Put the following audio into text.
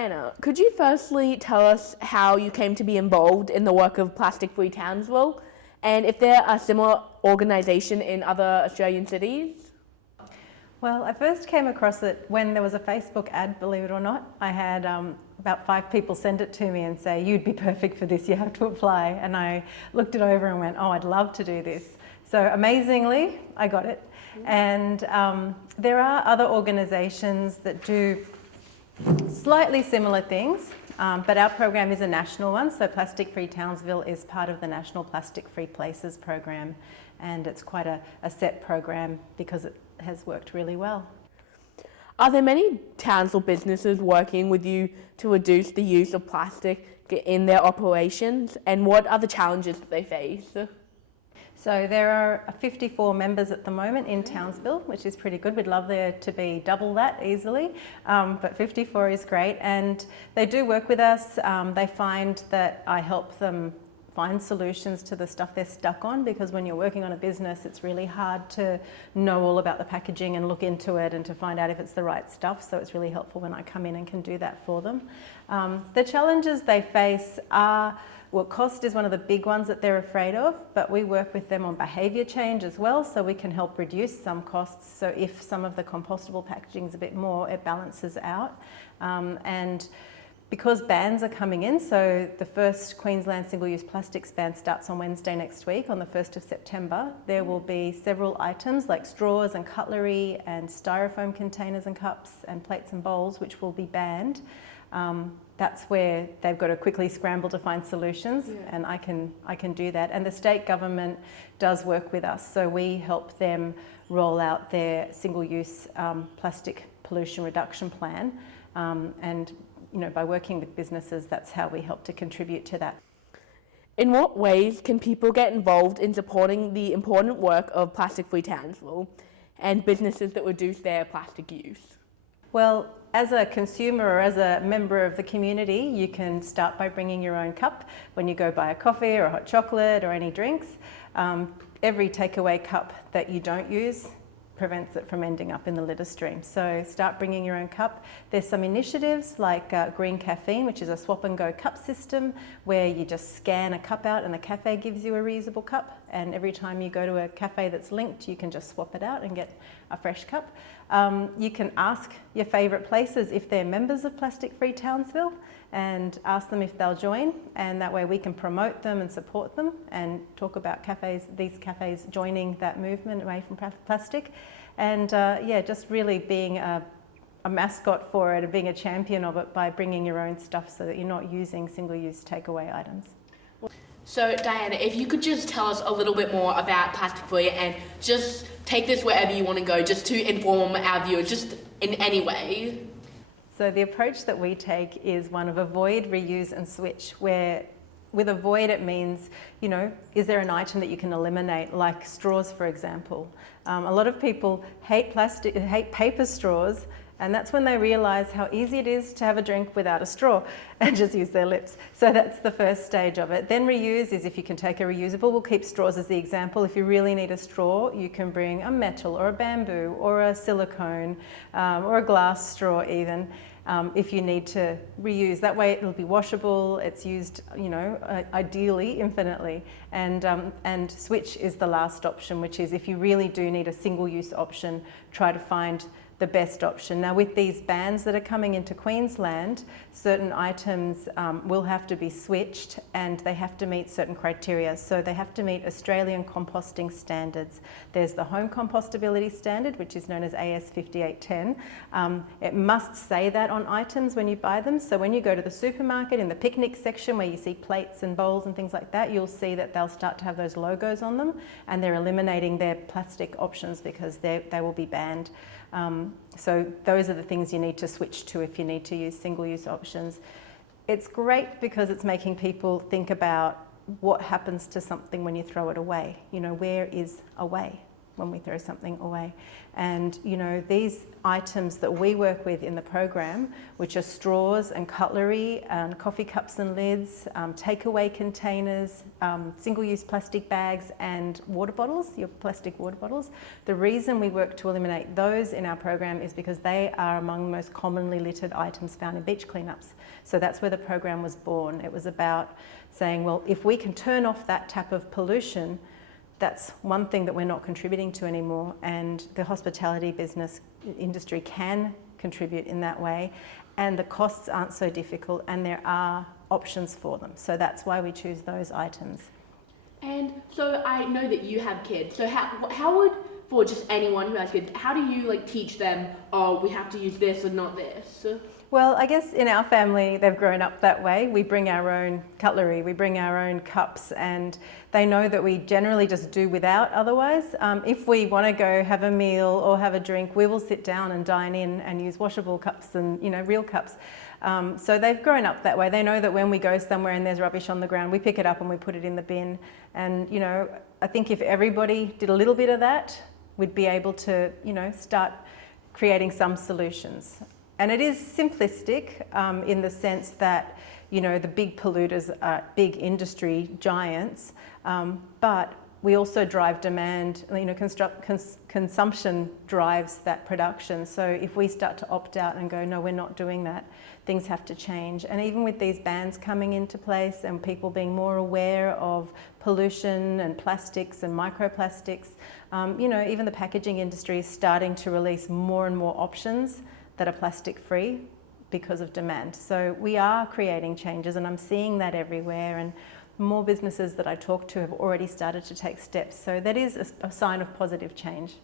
Diana, could you firstly tell us how you came to be involved in the work of Plastic Free Townsville, and if there are similar organisations in other Australian cities? Well, I first came across it when there was a Facebook ad, believe it or not. I had about 5 people send it to me and say, you'd be perfect for this, you have to apply. And I looked it over and went, oh, I'd love to do this. So amazingly, I got it. And there are other organisations that do slightly similar things, but our program is a national one. So Plastic Free Townsville is part of the National Plastic Free Places program. And it's quite a set program because it has worked really well. Are there many Townsville businesses working with you to reduce the use of plastic in their operations, and what are the challenges that they face? So there are 54 members at the moment in Townsville, which is pretty good. We'd love there to be double that easily, but 54 is great. And they do work with us. They find that I help them find solutions to the stuff they're stuck on, because when you're working on a business, it's really hard to know all about the packaging and look into it and to find out if it's the right stuff. So it's really helpful when I come in and can do that for them. The challenges they face are, well, cost is one of the big ones that they're afraid of, but we work with them on behaviour change as well, so we can help reduce some costs. So if some of the compostable packaging is a bit more, it balances out. And because bans are coming in, so the first Queensland single-use plastics ban starts on Wednesday next week, on the 1st of September, there will be several items like straws and cutlery and styrofoam containers and cups and plates and bowls which will be banned. That's where they've got to quickly scramble to find solutions, and I can do that. And the state government does work with us, so we help them roll out their single-use plastic pollution reduction plan, and by working with businesses, that's how we help to contribute to that. In what ways can people get involved in supporting the important work of Plastic Free Townsville and businesses that reduce their plastic use? Well, as a consumer or as a member of the community, you can start by bringing your own cup when you go buy a coffee or a hot chocolate or any drinks. Every takeaway cup that you don't use prevents it from ending up in the litter stream. So start bringing your own cup. There's some initiatives like Green Caffeine, which is a swap and go cup system where you just scan a cup out and the cafe gives you a reusable cup, and every time you go to a cafe that's linked, you can just swap it out and get a fresh cup. You can ask your favourite places if they're members of Plastic Free Townsville and ask them if they'll join, and that way we can promote them and support them and talk about these cafes joining that movement away from plastic. And just really being a mascot for it and being a champion of it by bringing your own stuff so that you're not using single-use takeaway items. So Diana, if you could just tell us a little bit more about Plastic Free and just take this wherever you want to go, just to inform our viewers, just in any way. So the approach that we take is one of avoid, reuse and switch, where with avoid it means, is there an item that you can eliminate, like straws, for example. A lot of people hate paper straws, and that's when they realise how easy it is to have a drink without a straw and just use their lips. So that's the first stage of it. Then reuse is if you can take a reusable. We'll keep straws as the example. If you really need a straw, you can bring a metal or a bamboo or a silicone or a glass straw even. If you need to reuse. That way it'll be washable, it's used, ideally infinitely. And switch is the last option, which is if you really do need a single-use option, try to find the best option. Now with these bans that are coming into Queensland, certain items will have to be switched and they have to meet certain criteria. So they have to meet Australian composting standards. There's the home compostability standard, which is known as AS 5810. It must say that on items when you buy them. So when you go to the supermarket in the picnic section where you see plates and bowls and things like that, you'll see that they'll start to have those logos on them, and they're eliminating their plastic options because they will be banned. So those are the things you need to switch to if you need to use single-use options. It's great because it's making people think about what happens to something when you throw it away. Where is away? when we throw something away. And you know, these items that we work with in the program, which are straws and cutlery and coffee cups and lids, takeaway containers, single-use plastic bags and water bottles, your plastic water bottles. The reason we work to eliminate those in our program is because they are among the most commonly littered items found in beach cleanups. So that's where the program was born. It was about saying, well, if we can turn off that tap of pollution, that's one thing that we're not contributing to anymore, and the hospitality business industry can contribute in that way, and the costs aren't so difficult, and there are options for them. So that's why we choose those items. And so I know that you have kids. So how would, for just anyone who has kids, how do you like teach them, oh, we have to use this and not this? Well, I guess in our family, they've grown up that way. We bring our own cutlery, we bring our own cups, and they know that we generally just do without otherwise. If we want to go have a meal or have a drink, we will sit down and dine in and use washable cups and, you know, real cups. So they've grown up that way. They know that when we go somewhere and there's rubbish on the ground, we pick it up and we put it in the bin. And, you know, I think if everybody did a little bit of that, we'd be able to, you know, start creating some solutions. And it is simplistic in the sense that, you know, the big polluters are big industry giants, but we also drive demand, you know, consumption drives that production. So if we start to opt out and go, no, we're not doing that, things have to change. And even with these bans coming into place and people being more aware of pollution and plastics and microplastics, you know, even the packaging industry is starting to release more and more options that are plastic free because of demand. So we are creating changes, and I'm seeing that everywhere, and more businesses that I talk to have already started to take steps. So that is a sign of positive change.